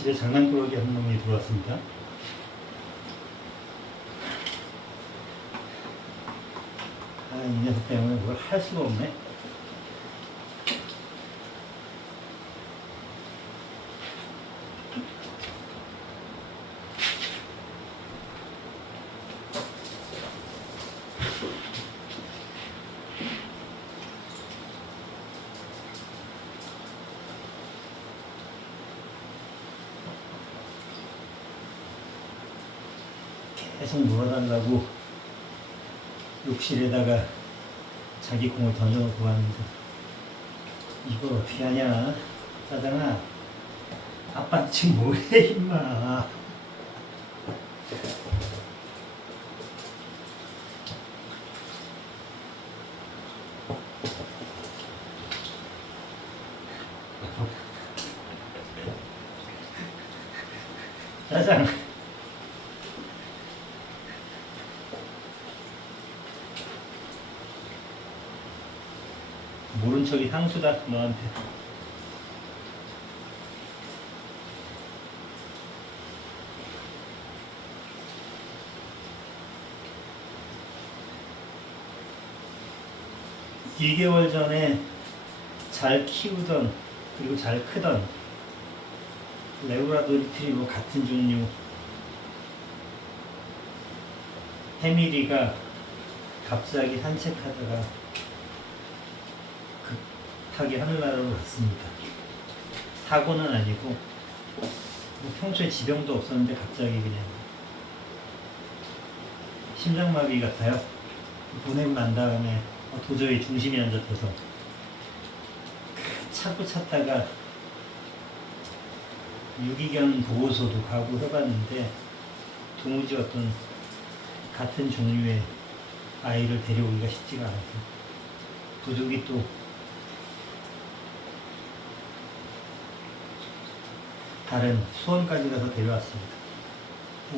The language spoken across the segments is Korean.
집에 장난꾸러기 한 놈이 들어왔습니다. 이 녀석 때문에 뭘 할 수가 없네. 계속 놀아달라고 욕실에다가 자기 공을 던져놓고 가는데 이걸 어떻게 하냐. 짜장아, 아빠 지금 뭐해 임마. 짜장, 모른 척이 향수다 너한테. 이 2개월 전에 잘 키우던 그리고 잘 크던 레브라도 리트리버 같은 종류 해밀이가 갑자기 산책하다가 급하게 하늘나라로 갔습니다. 사고는 아니고 뭐 평소에 지병도 없었는데 갑자기 그냥 심장마비 같아요. 보내고 난 다음에 도저히 중심이 안 잡혀서 찾고 찾다가 유기견 보호소도 가고 해봤는데 도무지 어떤 같은 종류의 아이를 데려오기가 쉽지가 않아서 부득이 또 다른 수원까지 가서 데려왔습니다.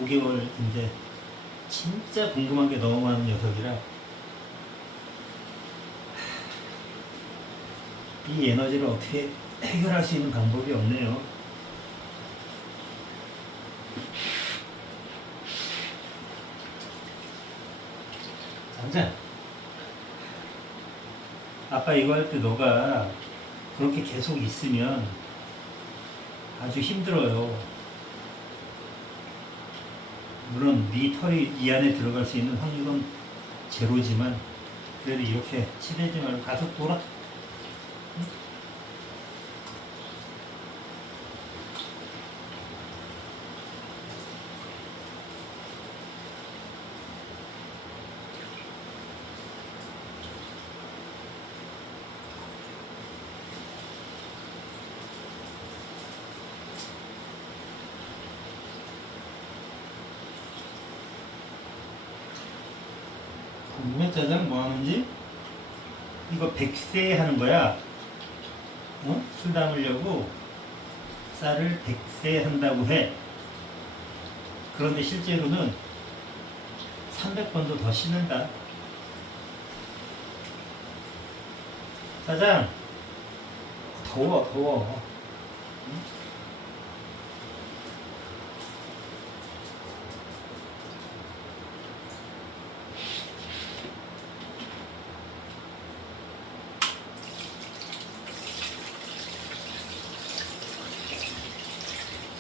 5개월인데 진짜 궁금한 게 너무 많은 녀석이라 이 에너지를 어떻게 해결할 수 있는 방법이 없네요. 잠자. 아빠 이거 할 때 너가 그렇게 계속 있으면 아주 힘들어요. 물론 네 털이 이 안에 들어갈 수 있는 확률은 제로지만 그래도 이렇게 치대지 말고 가서 놀아. 응? 짜장 뭐 하는지? 이거 100세 하는 거야. 술 담으려고 쌀을 100세 한다고 해. 그런데 실제로는 300번도 더 씻는다. 짜장, 더워, 더워. 응?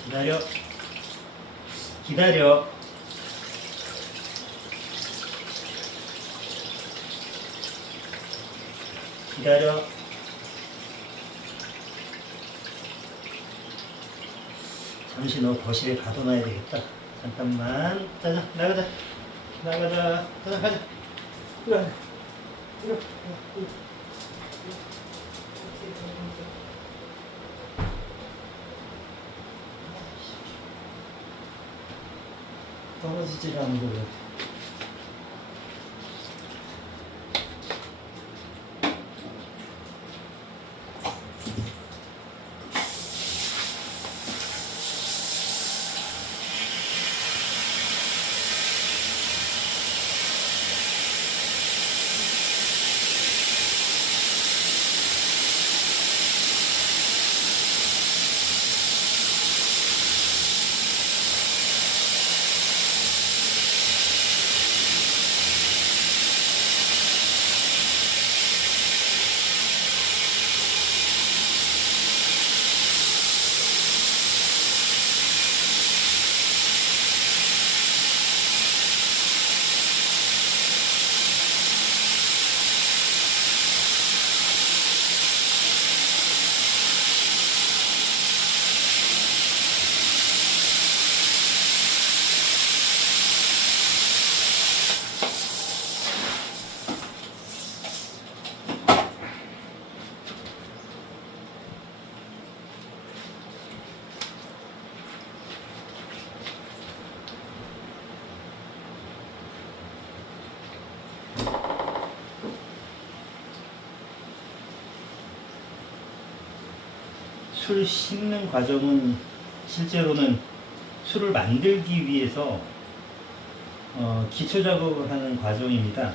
기다려. 기다려. 기다려. 잠시 너 거실에 가둬놔야 되겠다. 잠깐만. 자자, 나가자. 나가자. 가자, 가자. 이리 와. 이리 와. 떨어지질 않는 거예요. 술 씻는 과정은 실제로는 술을 만들기 위해서 기초 작업을 하는 과정입니다.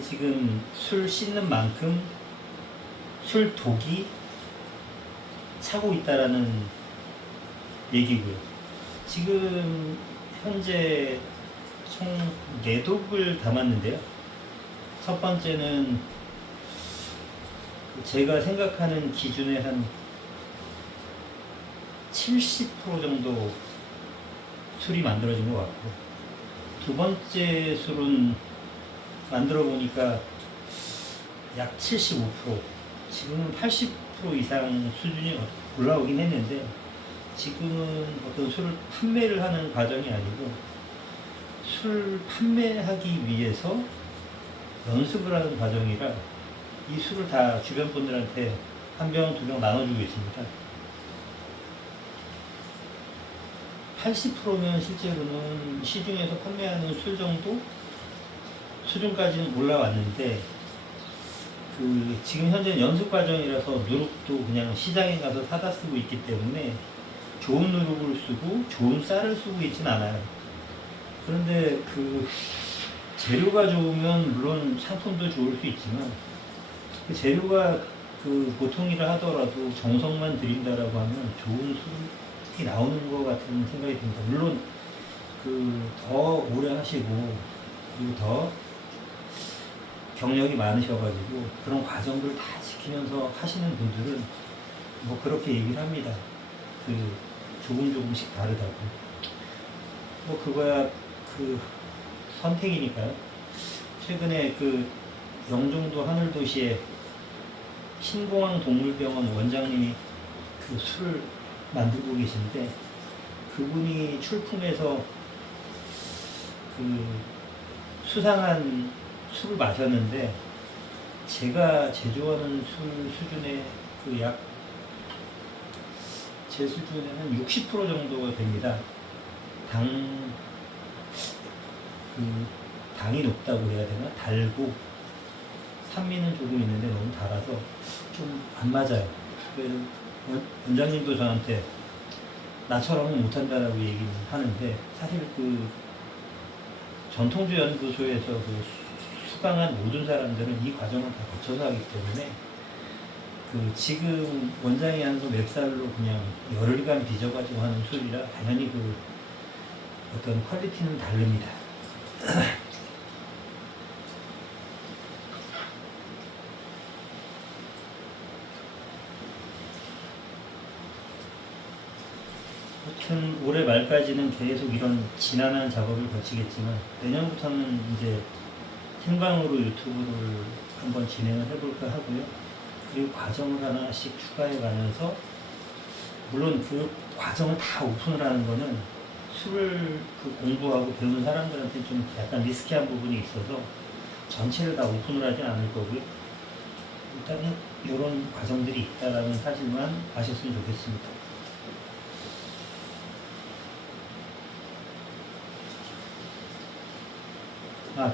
지금 술 씻는 만큼 술 독이 차고 있다라는 얘기고요. 지금 현재 총 4독을 담았는데요. 첫 번째는 제가 생각하는 기준에 한 70% 정도 술이 만들어진 것 같고, 두 번째 술은 만들어 보니까 약 75%, 지금은 80% 이상 수준이 올라오긴 했는데, 지금은 어떤 술을 판매를 하는 과정이 아니고 술 판매하기 위해서 연습을 하는 과정이라 이 술을 다 주변 분들한테 한 병, 두 병 나눠주고 있습니다. 80%면 실제로는 시중에서 판매하는 술 정도 수준까지는 올라왔는데, 지금 현재는 연습 과정이라서 누룩도 그냥 시장에 가서 사다 쓰고 있기 때문에 좋은 누룩을 쓰고 좋은 쌀을 쓰고 있진 않아요. 그런데 재료가 좋으면 물론 상품도 좋을 수 있지만, 그 재료가 보통이라 하더라도 정성만 들인다라고 하면 좋은 술이 나오는 것 같은 생각이 듭니다. 물론 더 오래 하시고 그리고 더 경력이 많으셔가지고 그런 과정들을 다 지키면서 하시는 분들은 뭐 그렇게 얘기를 합니다. 조금씩 다르다고. 뭐 그거야 선택이니까요. 최근에 영종도 하늘도시에 신공항 동물병원 원장님이 술을 만들고 계신데, 그분이 출품해서 수상한 술을 마셨는데, 제가 제조하는 술 수준의 제 수준에 한 60% 정도가 됩니다. 당이 높다고 해야 되나? 달고 산미는 조금 있는데 너무 달아서 좀 안 맞아요. 그래서 원장님도 저한테 나처럼은 못한다라고 얘기는 하는데, 사실 전통주 연구소에서 수강한 모든 사람들은 이 과정을 다 거쳐서 하기 때문에 지금 원장이 한 맵쌀로 그냥 열흘간 빚어가지고 하는 술이라 당연히 어떤 퀄리티는 다릅니다. 아무튼 올해 말까지는 계속 이런 지난한 작업을 거치겠지만, 내년부터는 이제 생방으로 유튜브를 한번 진행을 해볼까 하고요. 그리고 과정을 하나씩 추가해 가면서, 물론 과정을 다 오픈을 하는 거는 술을 공부하고 배우는 사람들한테 좀 약간 리스키한 부분이 있어서 전체를 다 오픈을 하진 않을 거고요. 일단은 이런 과정들이 있다라는 사실만 아셨으면 좋겠습니다.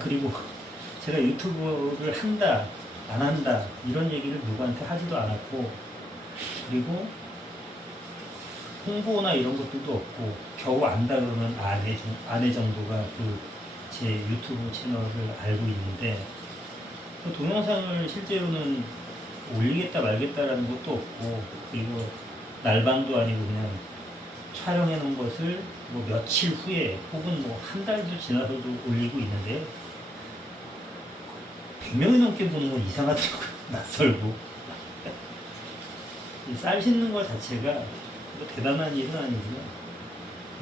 그리고 제가 유튜브를 한다, 안 한다, 이런 얘기를 누구한테 하지도 않았고, 그리고 홍보나 이런 것들도 없고, 겨우 안다 그러면 아내 정도가 제 유튜브 채널을 알고 있는데, 동영상을 실제로는 올리겠다 말겠다라는 것도 없고, 그리고 날방도 아니고 그냥 촬영해 놓은 것을 뭐 며칠 후에 혹은 뭐 한 달도 지나서도 올리고 있는데, 100명이 넘게 보는 건 이상하더라고요. 낯설고. 쌀 씻는 것 자체가 뭐 대단한 일은 아니지만,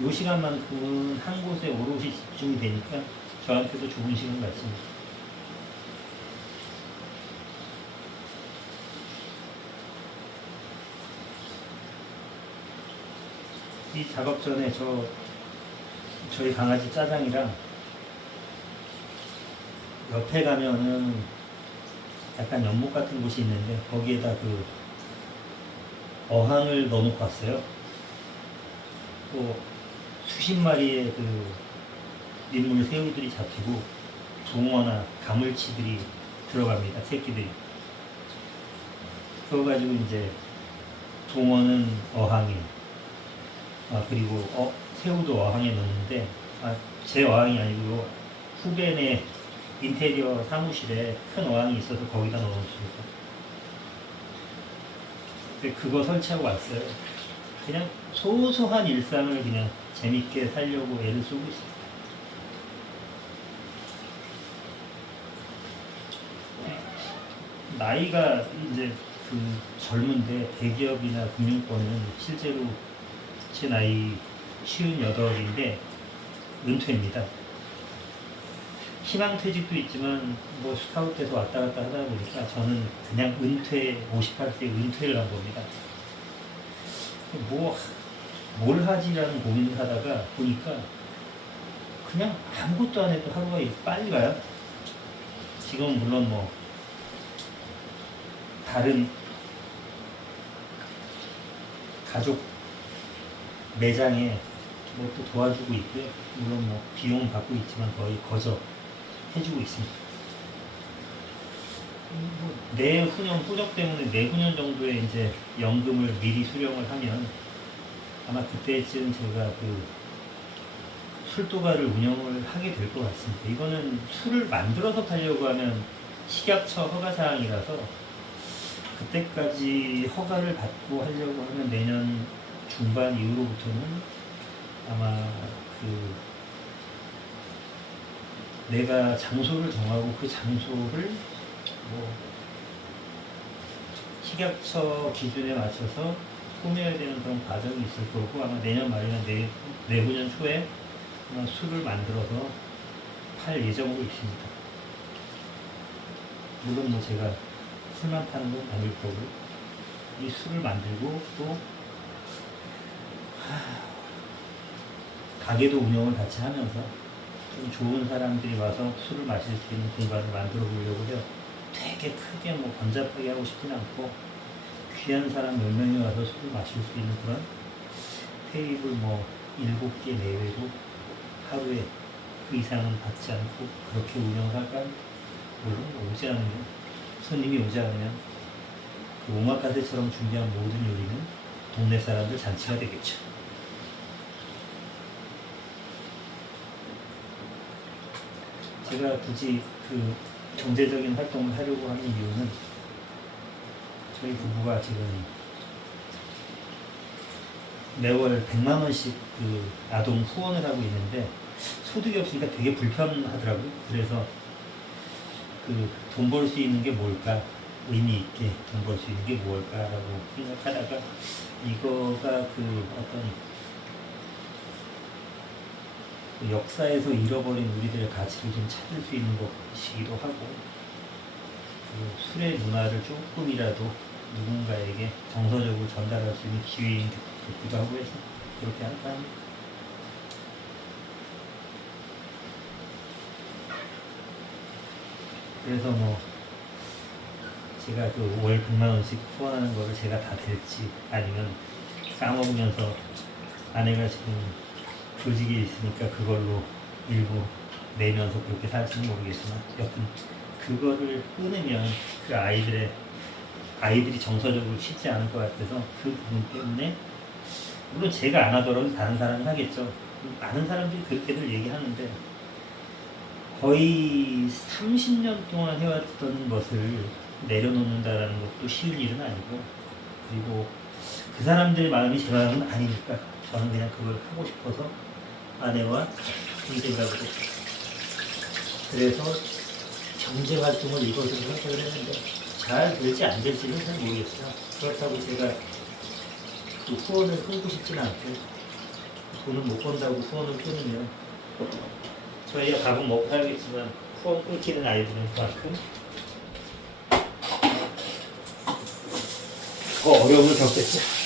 이 시간만큼은 한 곳에 오롯이 집중이 되니까 저한테도 좋은 시간 같습니다. 이 작업 전에 저희 강아지 짜장이랑 옆에 가면은 약간 연못 같은 곳이 있는데, 거기에다 어항을 넣어놓고 왔어요. 또 수십 마리의 민물 새우들이 잡히고 붕어나 가물치들이 들어갑니다. 새끼들이. 그거 가지고 이제 동어는 어항에, 그리고 새우도 어항에 넣는데, 제 어항이 아니고 후배네 인테리어 사무실에 큰 어항이 있어서 거기다 넣어놓습니다. 근데 그거 설치하고 왔어요. 그냥 소소한 일상을 그냥 재밌게 살려고 애를 쓰고 있습니다. 나이가 이제 젊은데 대기업이나 금융권은 실제로 제 나이 58인데 은퇴입니다. 희망퇴직도 있지만 뭐 스카우트에서 왔다 갔다 하다 보니까 저는 그냥 58세 은퇴를 한 겁니다. 뭘 하지라는 고민을 하다가 보니까 그냥 아무것도 안 해도 하루가 빨리 가요. 지금은 물론 뭐 다른 가족 매장에 뭐 또 도와주고 있고요. 물론 뭐 비용 받고 있지만 거의 거저 해주고 있습니다. 내후년 부적 때문에 내후년 정도에 이제 연금을 미리 수령을 하면 아마 그때쯤 제가 술도가를 운영을 하게 될 것 같습니다. 이거는 술을 만들어서 팔려고 하면 식약처 허가 사항이라서 그때까지 허가를 받고 하려고 하면 내년 중반 이후로부터는 아마 내가 장소를 정하고 그 장소를 뭐 식약처 기준에 맞춰서 꾸며야 되는 그런 과정이 있을 거고 아마 내년 말이나 내후년 초에 아마 술을 만들어서 팔 예정으로 있습니다. 물론 뭐 제가 술만 파는 건 아닐 거고 이 술을 만들고 또 가게도 운영을 같이 하면서 좀 좋은 사람들이 와서 술을 마실 수 있는 공간을 만들어 보려고 해요. 되게 크게 뭐 번잡하게 하고 싶진 않고 귀한 사람 몇 명이 와서 술을 마실 수 있는 그런 테이블 뭐 7개 내외로 하루에 그 이상은 받지 않고 그렇게 운영을 할까? 물론 오지 않으면 손님이 오지 않으면 그 오마카세처럼 준비한 모든 요리는 동네 사람들 잔치가 되겠죠. 제가 굳이 경제적인 활동을 하려고 하는 이유는 저희 부부가 지금 매월 100만 원씩 아동 후원을 하고 있는데 소득이 없으니까 되게 불편하더라고요. 그래서 돈 벌 수 있는 게 뭘까? 의미 있게 돈 벌 수 있는 게 뭘까라고 생각하다가 이거가 어떤 역사에서 잃어버린 우리들의 가치를 좀 찾을 수 있는 것이기도 하고 술의 문화를 조금이라도 누군가에게 정서적으로 전달할 수 있는 기회인 것이기도 하고 해서 그렇게 할까 합니다. 그래서 뭐 제가 월 100만 원씩 후원하는 거를 제가 다 될지 아니면 까먹으면서 아내가 지금 조직에 있으니까 그걸로 일부 내면서 그렇게 살지는 모르겠지만 여튼 그거를 끊으면 아이들이 정서적으로 쉽지 않을 것 같아서 그 부분 때문에 물론 제가 안 하더라도 다른 사람이 하겠죠. 많은 사람들이 그렇게들 얘기하는데 거의 30년 동안 해왔던 것을 내려놓는다라는 것도 쉬운 일은 아니고 그리고 그 사람들의 마음이 제 마음은 아니니까 저는 그냥 그걸 하고 싶어서 아내와 이 생각으로 그래서 경제활동을 이것으로 선택을 했는데 잘 될지 안 될지는 잘 모르겠어요. 그렇다고 제가 후원을 끊고 싶지는 않고 돈을 못 번다고 후원을 끊으면 저희가 밥은 먹고 살겠지만 후원 끊기는 아이들은 그만큼 더 어려움을 겪겠죠.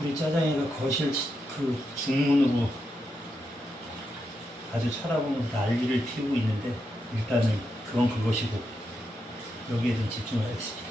우리 짜장이가 거실 그 중문으로 아주 쳐다보면서 난리를 피우고 있는데 일단은 그건 그것이고 여기에 좀 집중하겠습니다.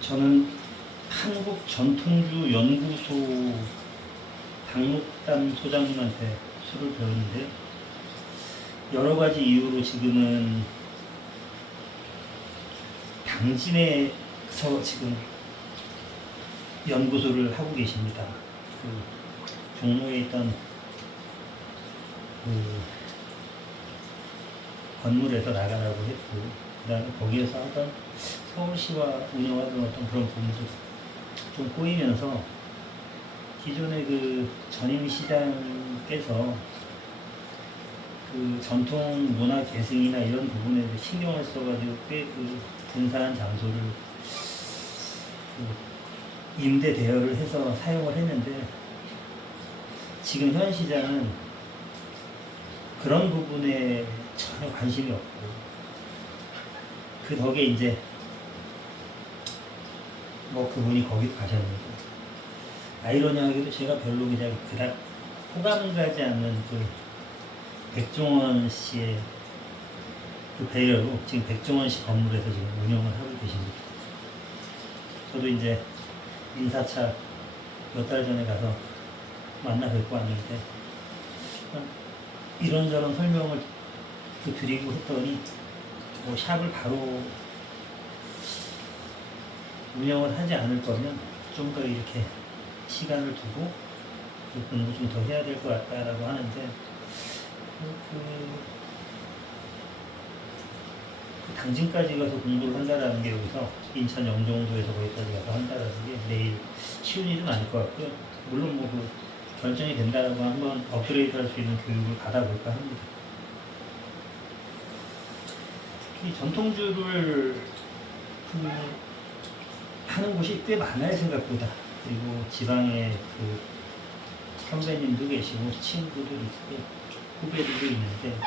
저는 한국전통주연구소 박목담 소장님한테 술을 배웠는데 여러 가지 이유로 지금은 당진에서 지금 연구소를 하고 계십니다. 그 종로에 있던 그 건물에서 나가라고 했고, 그 다음에 거기에서 하던 서울시와 운영하던 어떤 그런 부분도 좀 꼬이면서 기존의 그 전임시장께서 그 전통 문화 계승이나 이런 부분에 신경을 써가지고 꽤 그 근사한 장소를 그 임대 대여를 해서 사용을 했는데 지금 현 시장은 그런 부분에 전혀 관심이 없고 그 덕에 이제 뭐 그분이 거기 가셨는데 아이러니하게도 제가 별로 그냥 그닥 호감 가지 않는 그 백종원 씨의 그 배려로 지금 백종원 씨 건물에서 지금 운영을 하고 계십니다. 저도 이제 인사차 몇 달 전에 가서 만나 뵙고 왔는데 이런저런 설명을 드리고 했더니 뭐 샵을 바로 운영을 하지 않을 거면 좀 더 이렇게 시간을 두고 공부 좀 더 해야 될 것 같다라고 하는데 그 당진까지 가서 공부를 한다라는 게 여기서 인천 영종도에서 거기까지 가서 한다라는 게 내일 쉬운 일은 아닐 것 같고요. 물론 뭐 그 결정이 된다라고 한번 업그레이드 할 수 있는 교육을 받아볼까 합니다. 이 전통주를 하는 곳이 꽤 많아요, 생각보다. 그리고 지방에 그 선배님도 계시고 친구도 있고 후배들도 있는데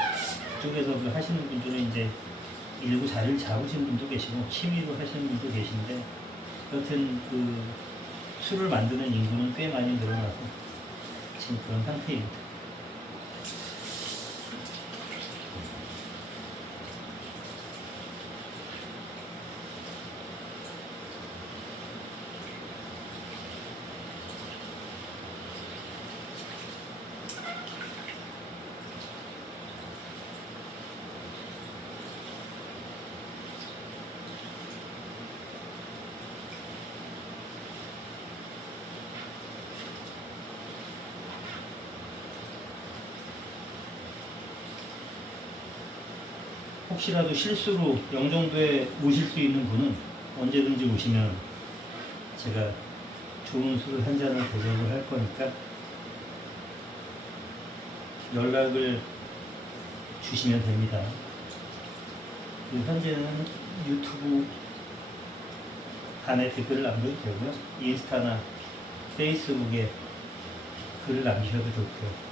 그쪽에서 그 하시는 분들은 이제 일부 자리를 잡으신 분도 계시고 취미로 하시는 분도 계신데 여튼 그 술을 만드는 인구는 꽤 많이 늘어나서 지금 그런 상태입니다. 혹시라도 실수로 영종도에 오실 수 있는 분은 언제든지 오시면 제가 좋은 술 한 잔을 대접을 할 거니까 연락을 주시면 됩니다. 현재는 유튜브 안에 댓글을 남겨도 되고요. 인스타나 페이스북에 글을 남기셔도 좋고요.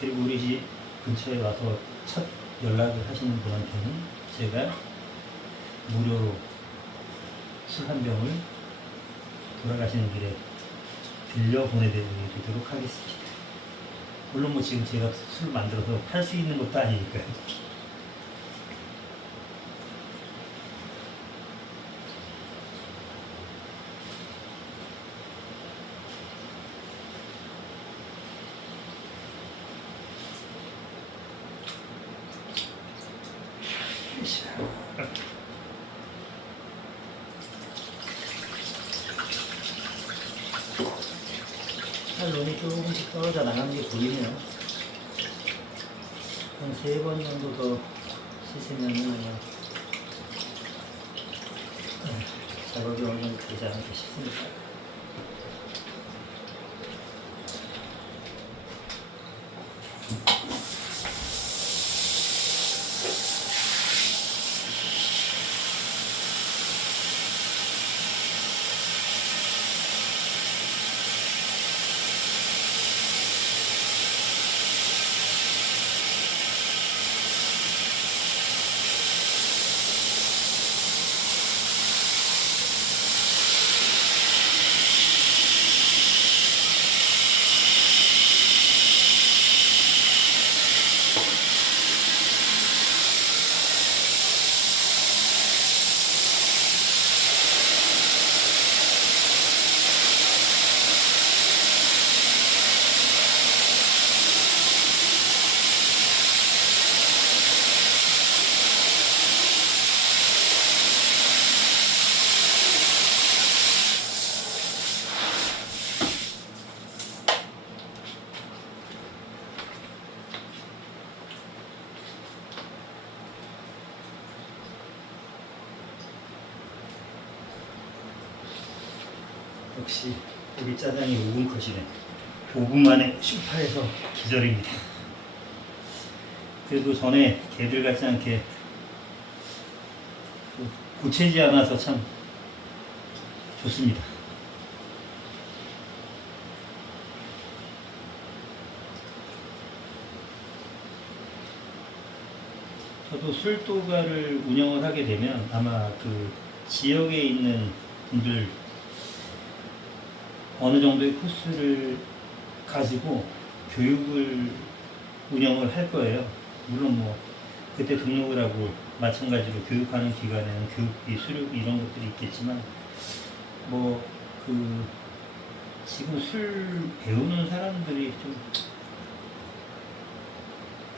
그리고 우리 집 근처에 와서 첫 연락을 하시는 분한테는 제가 무료로 술 한 병을 돌아가시는 길에 빌려 보내드리도록 하겠습니다. 물론 뭐 지금 제가 술 만들어서 팔 수 있는 것도 아니니까요. 롱이 조금씩 떨어져 나가는 게 보이네요. 한 3번 정도 더 씻으면은 작업이 어느 정도 되지 않을까 싶습니다. 역시 우리 짜장이 5분 컷이네. 5분 만에 슈퍼에서 기절입니다. 그래도 전에 개들 같지 않게 고치지 않아서 참 좋습니다. 저도 술도가를 운영을 하게 되면 아마 그 지역에 있는 분들 어느 정도의 코스를 가지고 교육을 운영을 할 거예요. 물론 뭐 그때 등록을 하고 마찬가지로 교육하는 기간에는 교육비, 수료비 이런 것들이 있겠지만 뭐 그 지금 술 배우는 사람들이 좀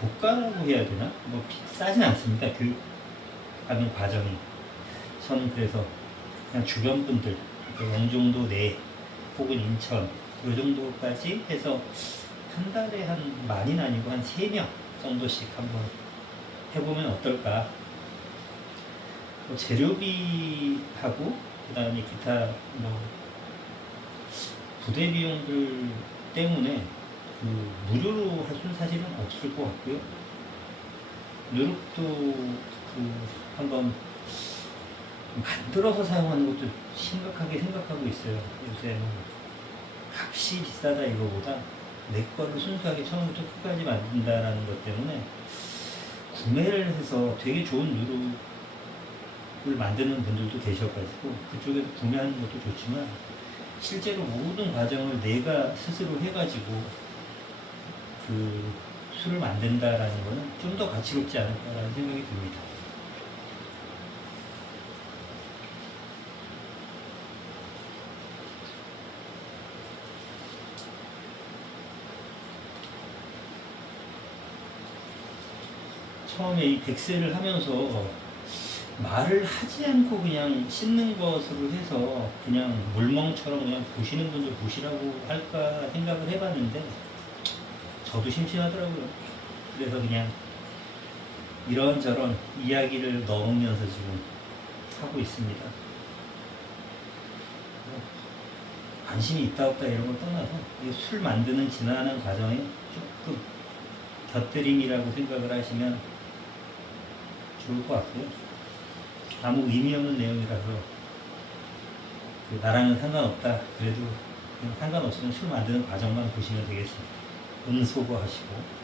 고가라고 해야 되나? 뭐 비싸진 않습니다. 교육하는 과정이. 저는 그래서 그냥 주변 분들, 영종도 내 혹은 인천 이 정도까지 해서 한 달에 한 많이는 아니고 한 3명 정도씩 한번 해보면 어떨까. 뭐 재료비하고 그 다음에 기타 뭐 부대 비용들 때문에 그 무료로 할 수는 사실은 없을 것 같고요. 누룩도 그 한번 만들어서 사용하는 것도 심각하게 생각하고 있어요. 요새 값이 비싸다 이거보다 내 거를 순수하게 처음부터 끝까지 만든다라는 것 때문에 구매를 해서 되게 좋은 누룩을 만드는 분들도 계셔가지고 그쪽에서 구매하는 것도 좋지만 실제로 모든 과정을 내가 스스로 해가지고 그 술을 만든다라는 거는 좀 더 가치롭지 않을까라는 생각이 듭니다. 처음에 이 백세를 하면서 말을 하지 않고 그냥 씻는 것으로 해서 그냥 물멍처럼 그냥 보시는 분들 보시라고 할까 생각을 해봤는데 저도 심심하더라고요. 그래서 그냥 이런저런 이야기를 넣으면서 지금 하고 있습니다. 관심이 있다 없다 이런 걸 떠나서 술 만드는 진화하는 과정이 조금 곁들임이라고 생각을 하시면 좋을 것 같고요. 아무 의미 없는 내용이라서 나랑은 상관없다. 그래도 그냥 상관없으면 술 만드는 과정만 보시면 되겠습니다. 음소거하시고.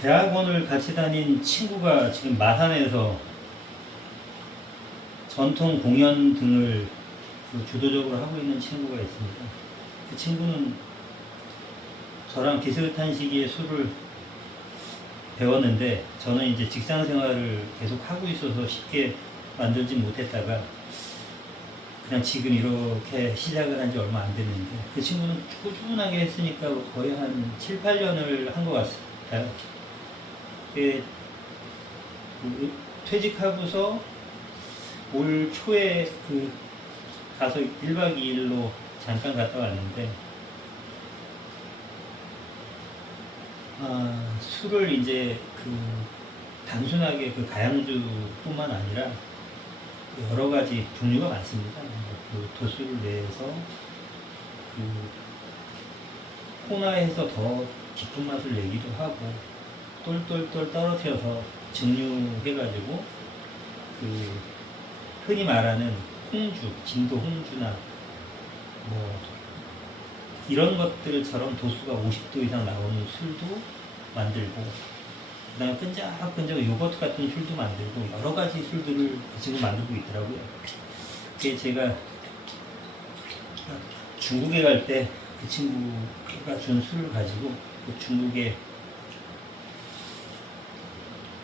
대학원을 같이 다닌 친구가 지금 마산에서 전통 공연 등을 주도적으로 하고 있는 친구가 있습니다. 그 친구는 저랑 비슷한 시기에 술을 배웠는데 저는 이제 직장 생활을 계속 하고 있어서 쉽게 만들지 못했다가 그냥 지금 이렇게 시작을 한 지 얼마 안 됐는데 그 친구는 꾸준하게 했으니까 거의 한 7, 8년을 한 것 같아요. 퇴직하고서 올 초에 가서 1박 2일로 잠깐 갔다 왔는데 술을 이제 단순하게 가양주뿐만 아니라 여러 가지 종류가 많습니다. 도수를 내서 코나에서 더 깊은 맛을 내기도 하고 똘똘똘 떨어뜨려서 증류해가지고 흔히 말하는 홍주, 진도 홍주나 뭐 이런 것들처럼 도수가 50도 이상 나오는 술도 만들고 그 다음에 끈적끈적 요거트 같은 술도 만들고 여러 가지 술들을 지금 만들고 있더라고요. 그게 제가 중국에 갈 때 그 친구가 준 술을 가지고 중국의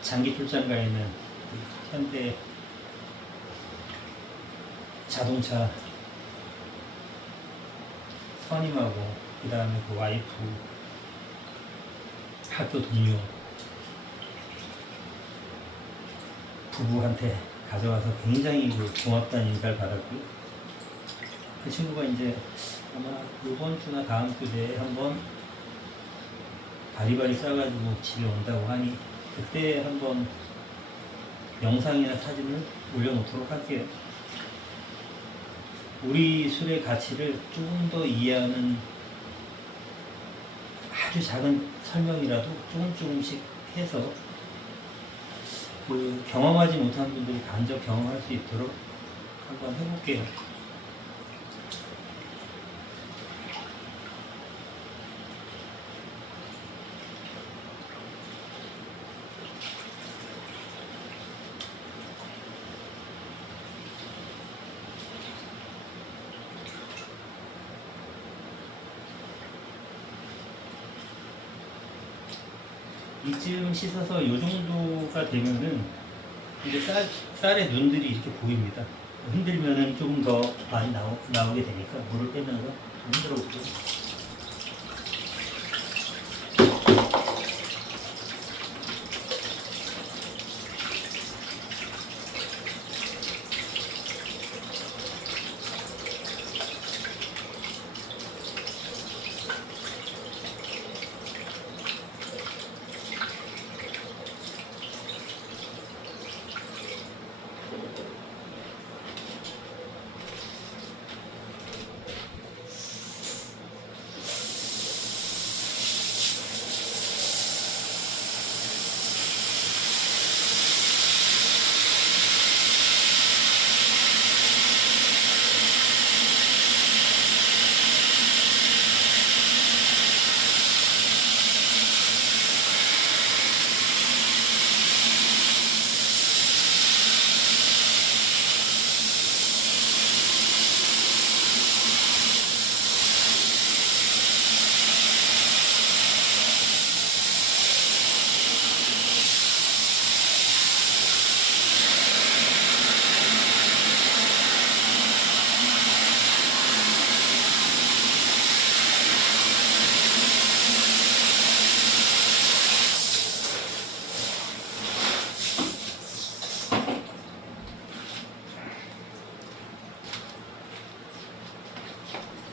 장기 출장 가 있는 현대 자동차 선임하고 그 다음에 와이프, 학교 동료 부부한테 가져와서 굉장히 고맙다는 인사를 받았고요. 그 친구가 이제 아마 이번 주나 다음 주 내에 한번 바리바리 싸가지고 집에 온다고 하니 그때 한번 영상이나 사진을 올려놓도록 할게요. 우리 술의 가치를 조금 더 이해하는 아주 작은 설명이라도 조금씩 해서 경험하지 못한 분들이 간접 경험할 수 있도록 한번 해볼게요. 이쯤 씻어서 이 정도가 되면은 이제 쌀의 눈들이 이렇게 보입니다. 흔들면은 조금 더 많이 나오게 되니까 물을 빼면서 흔들어 볼게요.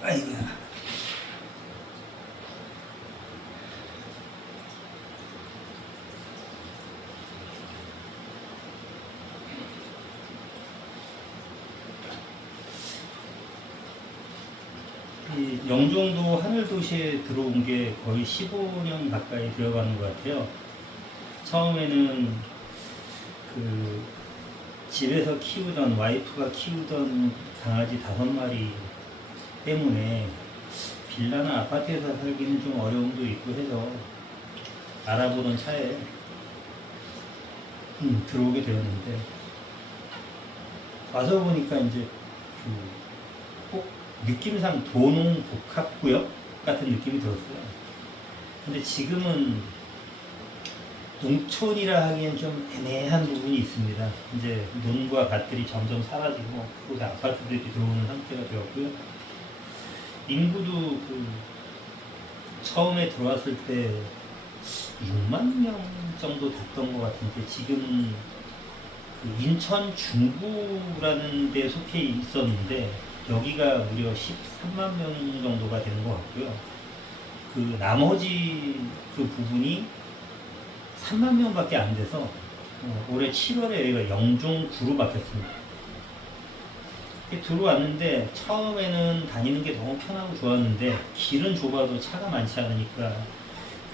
아이고야. 이 영종도 하늘도시에 들어온 게 거의 15년 가까이 들어가는 것 같아요. 처음에는 그 집에서 키우던, 와이프가 키우던 강아지 5마리 때문에 빌라나 아파트에서 살기는 좀 어려움도 있고 해서 알아보던 차에 들어오게 되었는데, 와서 보니까 이제 꼭 느낌상 도농복합구역 같은 느낌이 들었어요. 근데 지금은 농촌이라 하기엔 좀 애매한 부분이 있습니다. 이제 논과 밭들이 점점 사라지고 그곳에 아파트들이 들어오는 상태가 되었고요. 인구도 처음에 들어왔을 때 6만 명 정도 됐던 것 같은데, 지금은 인천 중구라는 데 속해 있었는데 여기가 무려 13만 명 정도가 되는 것 같고요. 그 나머지 그 부분이 3만 명밖에 안 돼서 올해 7월에 여기가 영종구로 바뀌었습니다. 들어왔는데 처음에는 다니는 게 너무 편하고 좋았는데, 길은 좁아도 차가 많지 않으니까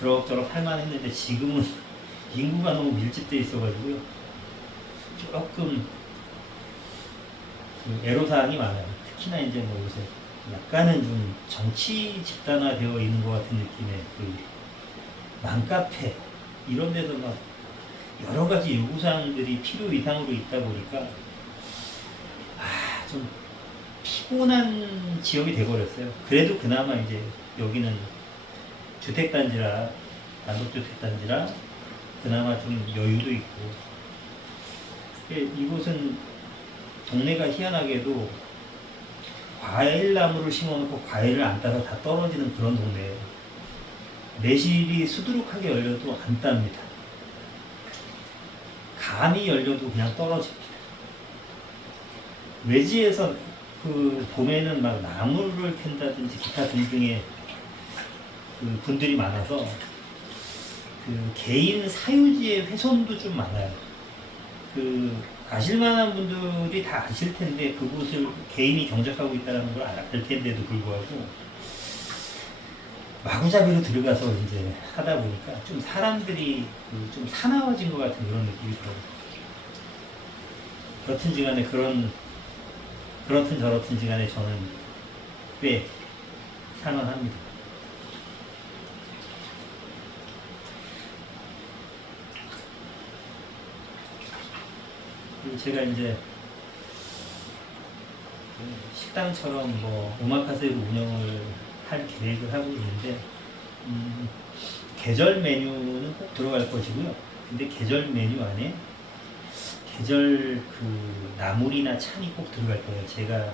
그럭저럭 할만했는데, 지금은 인구가 너무 밀집돼 있어가지고요, 조금 애로사항이 많아요. 특히나 이제 뭐 요새 약간은 좀 정치 집단화 되어 있는 것 같은 느낌의 맘카페 이런 데서 막 여러 가지 요구사항들이 필요 이상으로 있다 보니까 좀 피곤한 지역이 돼버렸어요. 그래도 그나마 이제 여기는 주택단지라, 단독주택단지라 그나마 좀 여유도 있고, 이곳은 동네가 희한하게도 과일나무를 심어놓고 과일을 안 따서 다 떨어지는 그런 동네예요. 매실이 수두룩하게 열려도 안 땁니다. 감이 열려도 그냥 떨어집니다. 외지에서 봄에는 막 나무를 캔다든지 기타 등등의 분들이 많아서 개인 사유지의 훼손도 좀 많아요. 아실만한 분들이 다 아실 텐데, 그곳을 개인이 경작하고 있다는 걸 알 텐데도 불구하고 마구잡이로 들어가서 이제 하다 보니까 좀 사람들이 좀 사나워진 것 같은 그런 느낌이 들어요. 그렇든지 간에 그렇든 저렇든지 간에 저는 꽤 살만합니다. 그리고 제가 이제 식당처럼 뭐 오마카세로 운영을 할 계획을 하고 있는데, 계절 메뉴는 꼭 들어갈 것이고요. 근데 계절 메뉴 안에 계절 나물이나 찬이 꼭 들어갈 거예요. 제가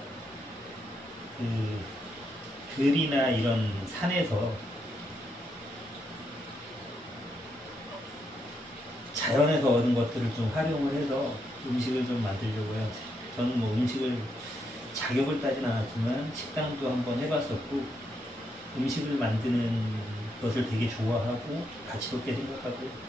들이나 이런 산에서 자연에서 얻은 것들을 좀 활용을 해서 음식을 좀 만들려고 해요. 저는 뭐 음식을 자격을 따진 않았지만 식당도 한번 해봤었고, 음식을 만드는 것을 되게 좋아하고 가치롭게 생각하고,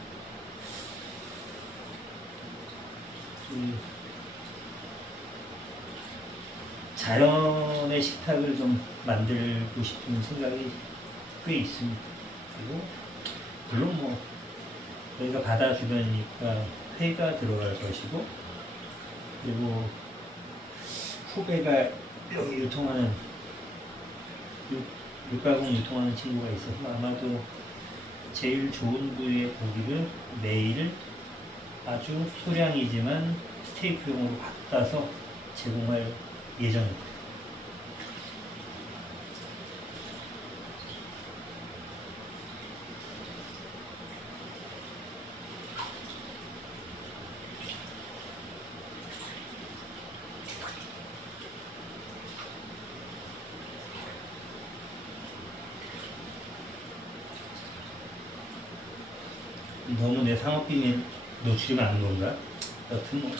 자연의 식탁을 좀 만들고 싶은 생각이 꽤 있습니다. 그리고 물론 뭐 여기가 바다 주변이니까 회가 들어갈 것이고, 그리고 후배가 여기 유통하는 육가공 유통하는 친구가 있어서 아마도 제일 좋은 부위의 고기를 매일 아주 소량이지만 스테이크용으로 갖다서 제공할 예정입니다. 너무 내 상업비밀 노출이 많은 건가? 여튼 뭐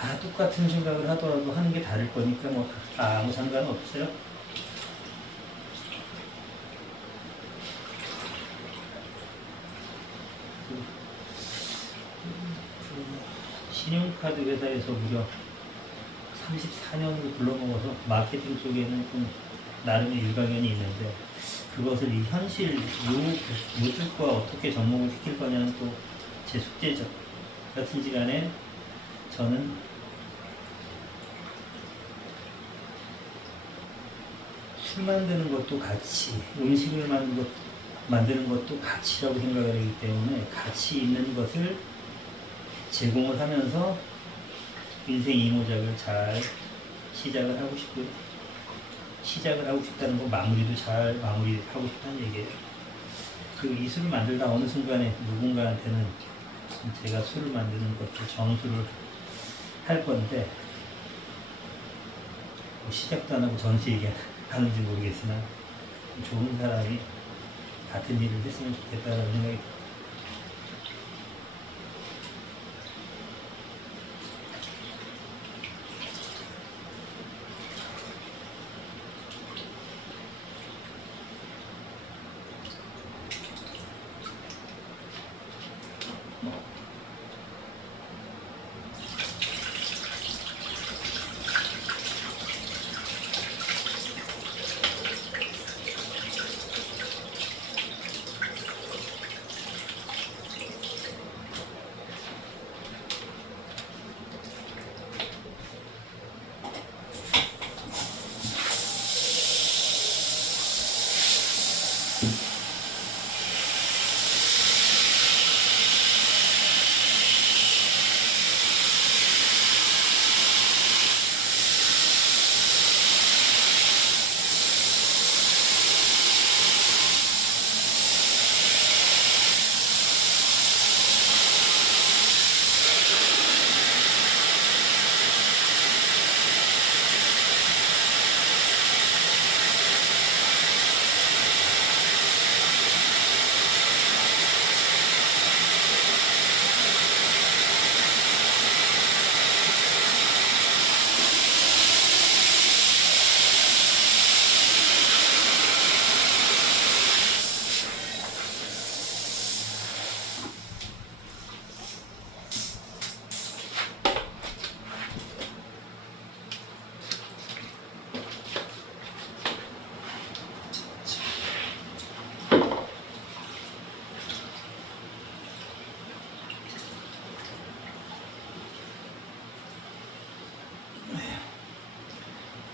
다 똑같은 생각을 하더라도 하는 게 다를 거니까 뭐 아무 상관은 없어요. 신용카드 회사에서 무려 34년을 불러먹어서 마케팅 쪽에는 좀 나름의 일가견이 있는데, 그것을 이 현실 모습과 어떻게 접목을 시킬 거냐는 또 제 숙제죠. 같은 시간에 저는 술 만드는 것도 가치, 음식을 만드는 것도 가치라고 생각을 하기 때문에 가치 있는 것을 제공을 하면서 인생 이모작을 잘 시작을 하고 싶고요. 시작을 하고 싶다는 건 마무리도 잘 마무리하고 싶다는 얘기예요. 그 이 술을 만들다 어느 순간에 누군가한테는 제가 술을 만드는 것도 전수를 할 건데, 뭐 시작도 안 하고 전수 얘기하는지 모르겠으나 좋은 사람이 같은 일을 했으면 좋겠다라는 생각이 듭니다.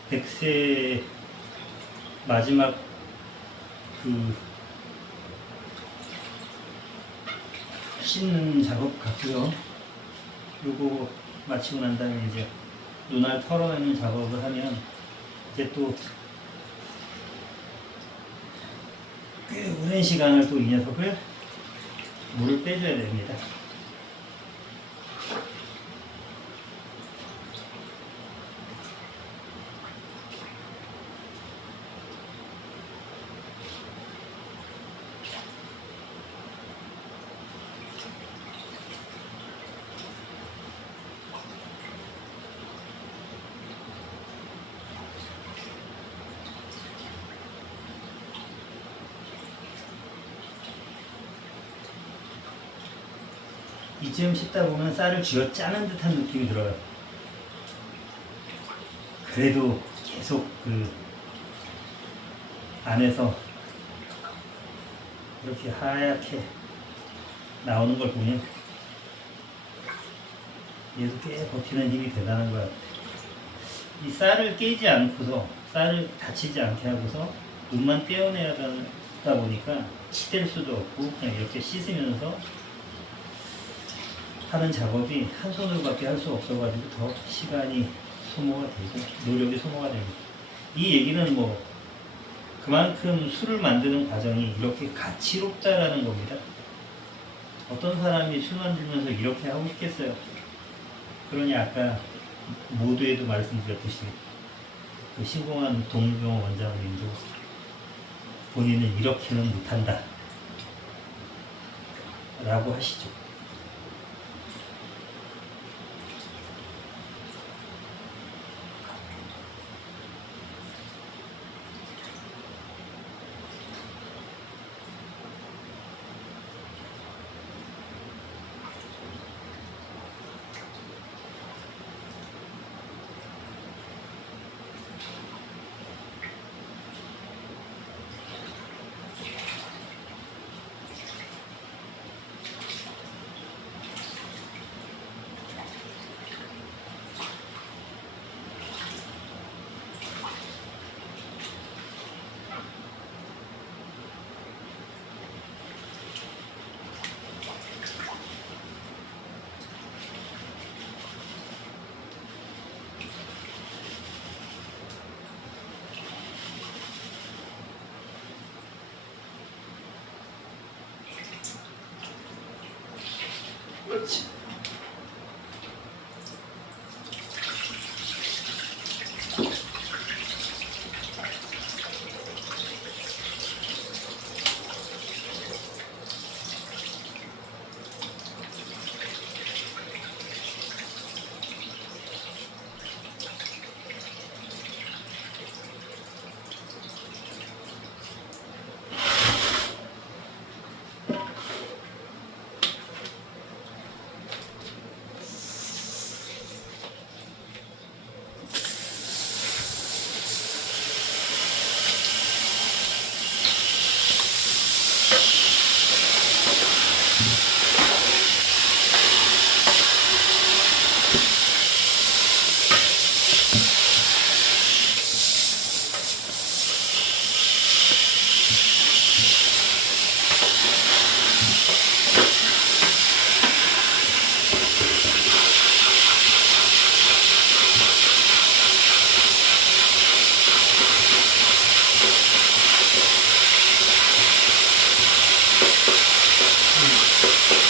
백세 마지막 그 씻는 작업 같고요. 요거 마치고 난 다음에 이제 눈알 털어내는 작업을 하면 이제 또 꽤 오랜 시간을 또 이 녀석을 물을 빼줘야 됩니다. 이쯤 씻다 보면 쌀을 쥐어 짜는 듯한 느낌이 들어요. 그래도 계속 그 안에서 이렇게 하얗게 나오는 걸 보면 얘도 꽤 버티는 힘이 대단한 것 같아요. 이 쌀을 깨지 않고서, 쌀을 다치지 않게 하고서 눈만 떼어내야 하다 보니까 치댈 수도 없고 그냥 이렇게 씻으면서 하는 작업이 한 손으로밖에 할 수 없어가지고 더 시간이 소모가 되고 노력이 소모가 됩니다. 이 얘기는 뭐 그만큼 술을 만드는 과정이 이렇게 가치롭다라는 겁니다. 어떤 사람이 술 만들면서 이렇게 하고 싶겠어요? 그러니 아까 모두에도 말씀드렸듯이 그 신공한 동물병원 원장님도 본인은 이렇게는 못한다 라고 하시죠.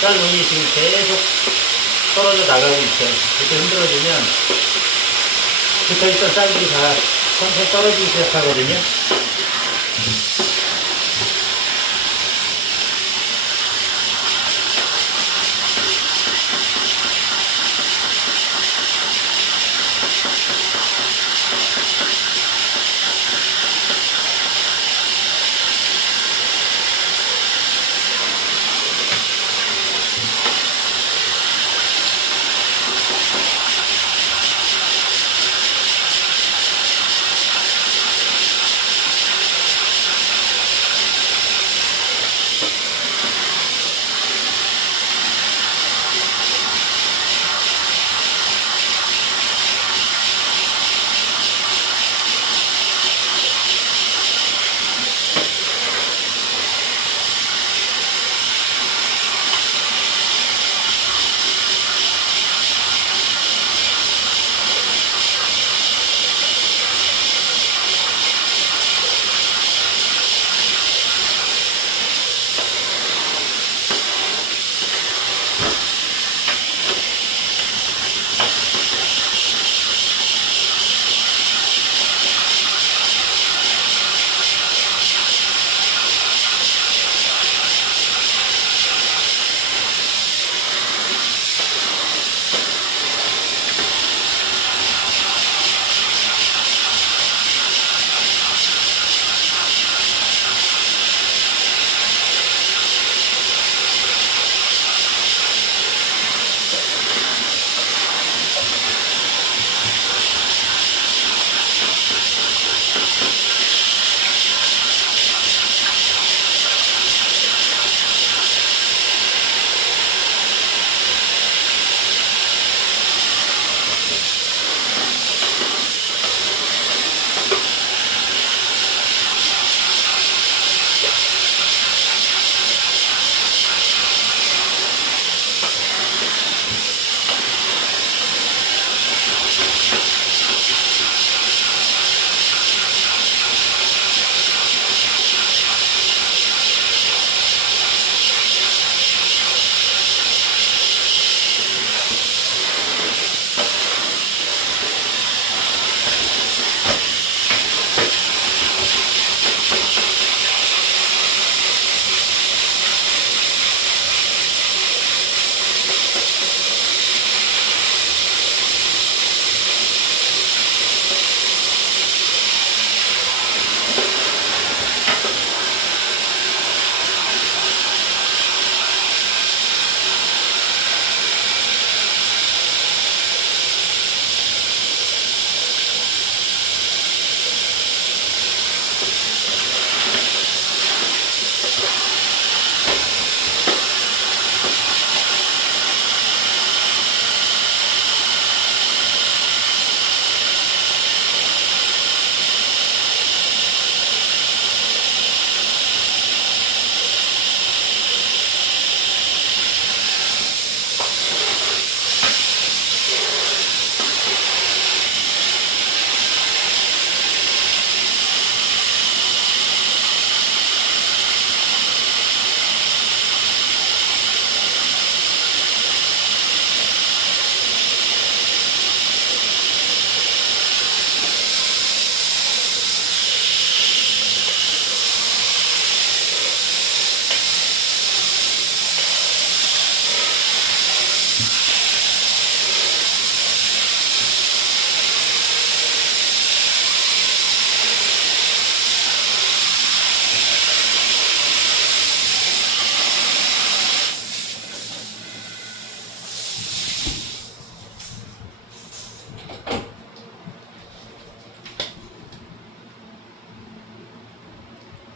쌀농이 지금 계속 떨어져 나가고 있어요. 이렇게 흔들어주면 붙어있던 쌀들이 다 천천히 떨어지기 시작하거든요.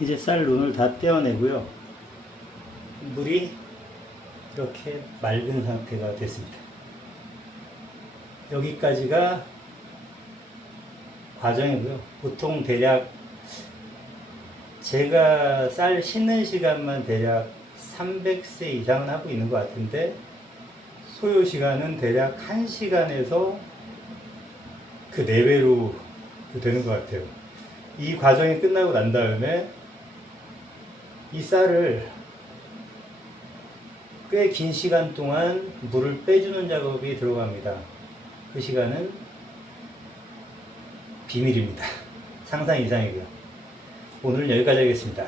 이제 쌀 눈을 다 떼어내고요. 물이 이렇게 맑은 상태가 됐습니다. 여기까지가 과정이고요. 보통 대략 제가 쌀 씻는 시간만 대략 300세 이상은 하고 있는 것 같은데, 소요 시간은 대략 1시간에서 그 내외로 되는 것 같아요. 이 과정이 끝나고 난 다음에 이 쌀을 꽤 긴 시간 동안 물을 빼주는 작업이 들어갑니다. 그 시간은 비밀입니다. 상상 이상이고요. 오늘은 여기까지 하겠습니다.